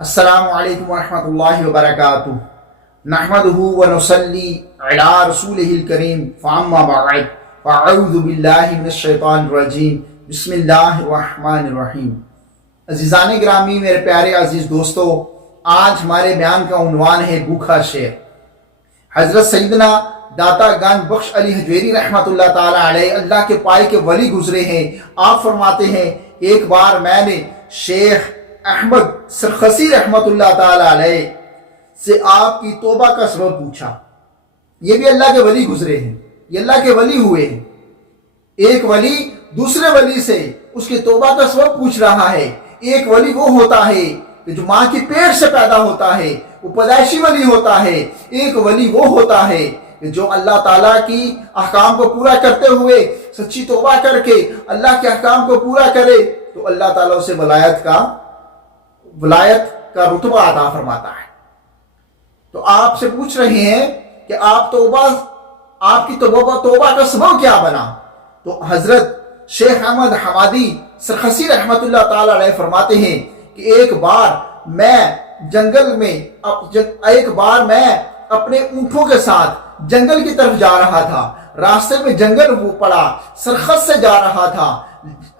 अस्सलामु अलैकुम वरहमतुल्लाहि वबरकातुहू नहमदुहु व नुसल्ली अला रसूलिहिल करीम फअम्मा बअद फ़अऊज़ु बिल्लाहि मिनश शैतानिर रजीम बिस्मिल्लाहिर रहमानिर रहीम। अज़ीज़ान गिरामी, मेरे प्यारे अजीज़ दोस्तों, आज हमारे बयान का उन्वान है भूखा शेर। हज़रत सैयदना दाता गंज बख्श अली हजवेरी रहमतुल्लाह ताला अलैह अल्लाह के पाए के वली गुजरे हैं। आप फरमाते हैं, एक बार मैंने शेख अहमद सरखसी रहमतुल्लाह ताला अलैह से आपकी तौबा का सबब पूछा। ये भी अल्लाह के वली गुजरे हैं, ये अल्लाह के वली हुए हैं। एक वली दूसरे वली से उसकी तौबा का सबब पूछ रहा है। एक वली वो होता है कि जो माँ की पेट से पैदा होता है, वो पैदाइशी वली होता है। एक वली वो होता है कि जो अल्लाह ताला की अहकाम को पूरा करते हुए सच्ची तौबा करके अल्लाह के अहकाम को पूरा करे तो अल्लाह ताला उसे वलायत का रुतबा अता फरमाता है। तो आपसे पूछ रहे हैं कि आपकी तौबा का सबब क्या बना? तो हजरत शेख अहमद हमादी सरखसी रहमतुल्लाह ताला अलैह फरमाते हैं कि एक बार मैं अपने ऊँटों के साथ जंगल की तरफ जा रहा था। रास्ते में जंगल वो पड़ा, सरखस से जा रहा था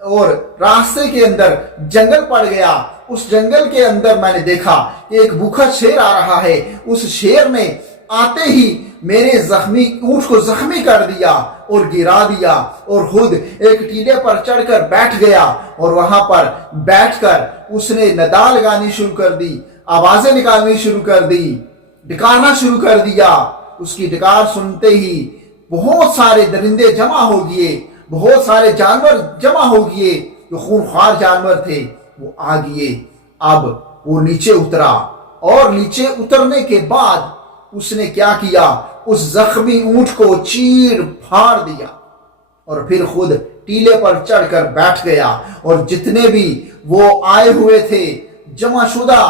और रास्ते के अंदर जंगल पड़ गया। उस जंगल के अंदर मैंने देखा कि एक भूखा शेर आ रहा है। उस शेर ने आते ही मेरे ऊँट को जख्मी कर दिया और गिरा दिया और खुद एक टीले पर चढ़कर बैठ गया और वहां पर बैठकर उसने नदा लगानी शुरू कर दी, आवाजें निकालनी शुरू कर दी, डकारना शुरू कर दिया। उसकी डकार सुनते ही बहुत सारे दरिंदे जमा हो गए, बहुत सारे जानवर जमा हो गए। जो खूंखार जानवर थे वो आ गए। अब वो नीचे उतरा और नीचे उतरने के बाद उसने क्या किया, उस जख्मी ऊंट को चीर फाड़ दिया और फिर खुद टीले पर चढ़कर बैठ गया। और जितने भी वो आए हुए थे जमाशुदा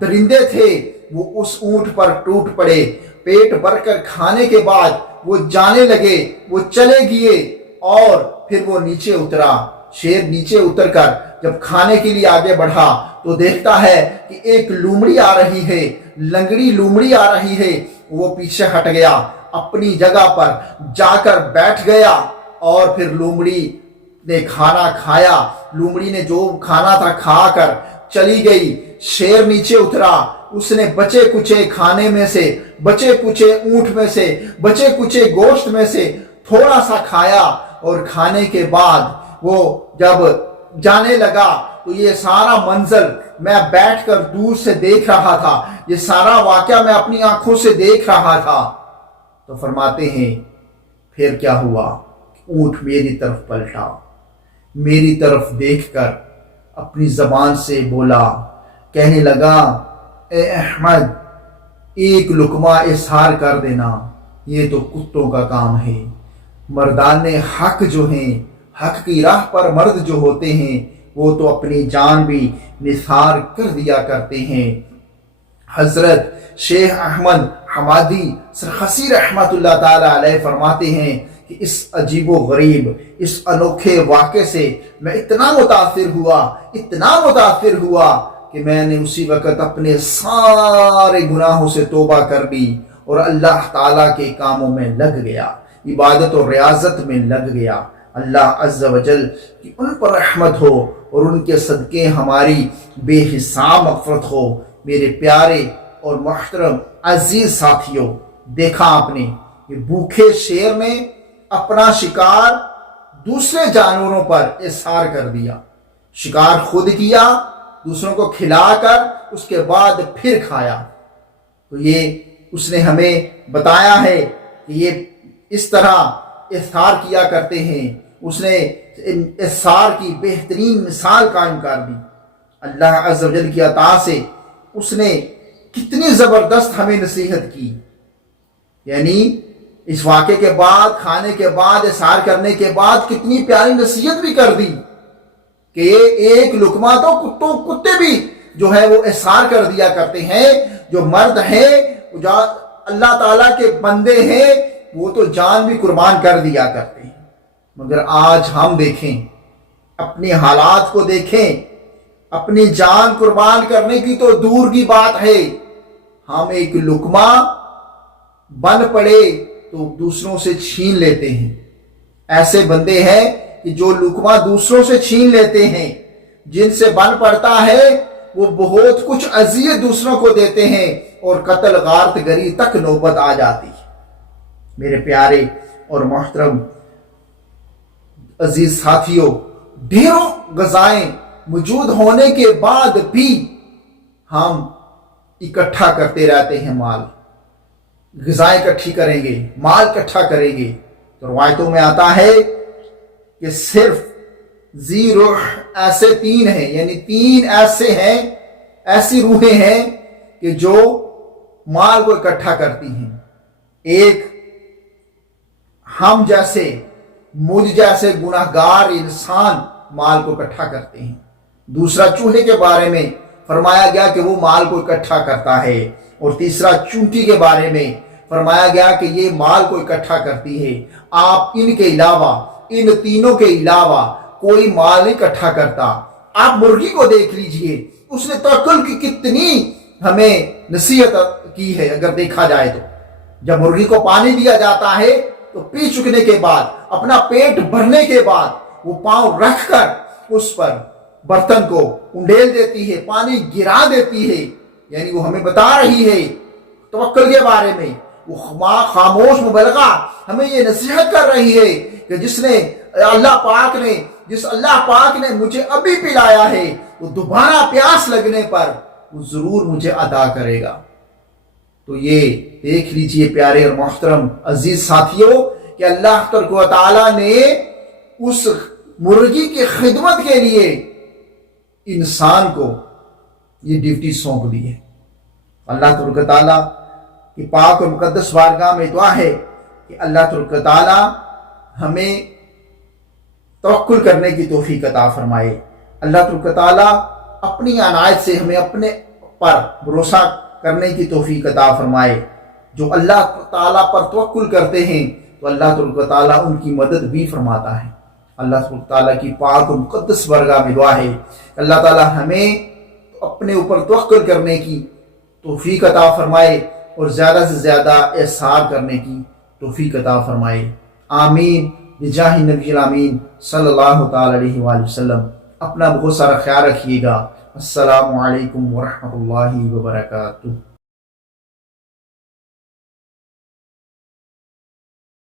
दरिंदे थे वो उस ऊंट पर टूट पड़े। पेट भरकर खाने के बाद वो जाने लगे, वो चले गए और फिर वो नीचे उतरा। शेर नीचे उतरकर जब खाने के लिए आगे बढ़ा तो देखता है कि एक लूमड़ी आ रही है, लंगड़ी लूमड़ी आ रही है। वो पीछे हट गया, अपनी जगह पर जाकर बैठ गया और फिर लूमड़ी ने खाना खाया। लूमड़ी ने जो खाना था खाकर चली गई। शेर नीचे उतरा, उसने बचे कुचे खाने में से, बचे कुचे ऊंट में से, बचे कुचे गोश्त में से थोड़ा सा खाया और खाने के बाद वो जब जाने लगा तो ये सारा मंजर मैं बैठकर दूर से देख रहा था, ये सारा वाकया मैं अपनी आंखों से देख रहा था। तो फरमाते हैं फिर क्या हुआ, ऊंट मेरी तरफ पलटा, मेरी तरफ देखकर अपनी जबान से बोला, कहने लगा, ए अहमद, एक लुकमा इस्हार कर देना, ये तो कुत्तों का काम है। मर्दाने हक जो हैं, हक की राह पर मर्द जो होते हैं वो तो अपनी जान भी निसार कर दिया करते हैं। हजरत शेख अहमद हमादी सरखसी रहमतुल्लाह ताला अलैह फरमाते हैं कि इस अजीबो गरीब, इस अनोखे वाक़े से मैं इतना मुतासिर हुआ कि मैंने उसी वक़्त अपने सारे गुनाहों से तौबा कर ली और अल्लाह ताला के कामों में लग गया, इबादत और रियाजत में लग गया। अल्लाह अज़्ज़ा वजल की उन पर रहमत हो और उनके सदके हमारी बेहिसाब मग़फ़िरत हो। मेरे प्यारे और मुहतरम अजीज साथियों, देखा आपने कि भूखे शेर ने अपना शिकार दूसरे जानवरों पर इस्हार कर दिया। शिकार खुद किया, दूसरों को खिलाकर उसके बाद फिर खाया। तो ये उसने हमें बताया है कि ये इस तरह इस्हार किया करते हैं। उसने इस्हार की बेहतरीन मिसाल कायम कर दी। अल्लाह अज़्ज़ा वजल की अता से उसने कितनी ज़बरदस्त हमें नसीहत की। यानी इस वाक़े के बाद, खाने के बाद, इस्हार करने के बाद कितनी प्यारी नसीहत भी कर दी कि ये एक लुकमा तो कुत्ते भी जो है वो इस्हार कर दिया करते हैं। जो मर्द है, जो अल्लाह ताला के बंदे हैं, वो तो जान भी कुर्बान कर दिया करते हैं। मगर आज हम देखें, अपने हालात को देखें, اپنی جان قربان کرنے کی تو دور کی بات ہے، ہم ایک لقمہ بن پڑے تو دوسروں سے چھین لیتے ہیں۔ ایسے بندے ہیں کہ جو لقمہ دوسروں سے چھین لیتے ہیں، جن سے بن پڑتا ہے وہ بہت کچھ اذیت دوسروں کو دیتے ہیں اور قتل غارت گری تک نوبت آ جاتی ہے۔ میرے پیارے اور محترم عزیز ساتھیوں، ڈھیروں غذائیں موجود ہونے کے بعد بھی ہم اکٹھا کرتے رہتے ہیں، مال غذائیں اکٹھی کریں گے، مال اکٹھا کریں گے، تو روایتوں میں آتا ہے کہ صرف ذی روح ایسے تین ہیں، یعنی تین ایسے ہیں، ایسی روحیں ہیں کہ جو مال کو اکٹھا کرتی ہیں۔ ایک ہم جیسے، مجھ جیسے گناہگار انسان مال کو اکٹھا کرتے ہیں۔ دوسرا چوہے کے بارے میں فرمایا گیا کہ وہ مال کو اکٹھا کرتا ہے، اور تیسرا چونٹی کے بارے میں فرمایا گیا کہ یہ مال کو اکٹھا کرتی ہے۔ آپ ان کے علاوہ، ان تینوں کے علاوہ کوئی مال نہیں اکٹھا کرتا۔ آپ مرغی کو دیکھ لیجئے، اس نے توکل کی کتنی ہمیں نصیحت کی ہے اگر دیکھا جائے تو۔ جب مرغی کو پانی دیا جاتا ہے تو پی چکنے کے بعد، اپنا پیٹ بھرنے کے بعد، وہ پاؤں رکھ کر اس پر برتن کو انڈیل دیتی ہے، پانی گرا دیتی ہے، یعنی وہ ہمیں بتا رہی ہے توکل کے بارے میں۔ وہ خاموش مبلغہ ہمیں یہ نصیحت کر رہی ہے کہ جس اللہ پاک نے مجھے ابھی پلایا ہے، وہ دوبارہ پیاس لگنے پر وہ ضرور مجھے عطا کرے گا۔ تو یہ دیکھ لیجئے پیارے اور محترم عزیز ساتھیوں کہ اللہ تبارک و تعالیٰ نے اس مرغی کی خدمت کے لیے انسان کو یہ ڈیوٹی سونپ دی ہے۔ اللہ تبارک و تعالیٰ کی پاک اور مقدس بارگاہ میں دعا ہے کہ اللہ تبارک و تعالیٰ ہمیں توکل کرنے کی توفیق عطا فرمائے۔ اللہ تبارک و تعالیٰ اپنی عنایت سے ہمیں اپنے پر بھروسہ کرنے کی توفیق عطا فرمائے۔ جو اللہ تعالیٰ پر توکل کرتے ہیں تو اللہ تبارک و تعالیٰ ان کی مدد بھی فرماتا ہے۔ اللہ تبارک و تعالیٰ کی پاک اور مقدس بارگاہ میں دعا ہے کہ اللہ تعالیٰ ہمیں اپنے اوپر توکل کرنے کی توفیق عطا فرمائے اور زیادہ سے زیادہ احسان کرنے کی توفیق عطا فرمائے۔ آمین بجاہ نبی الامین صلی اللہ تعالی علیہ وآلہ وسلم۔ اپنا بہت سارا خیال رکھیے گا۔ السلام علیکم ورحمۃ اللہ وبرکاتہ۔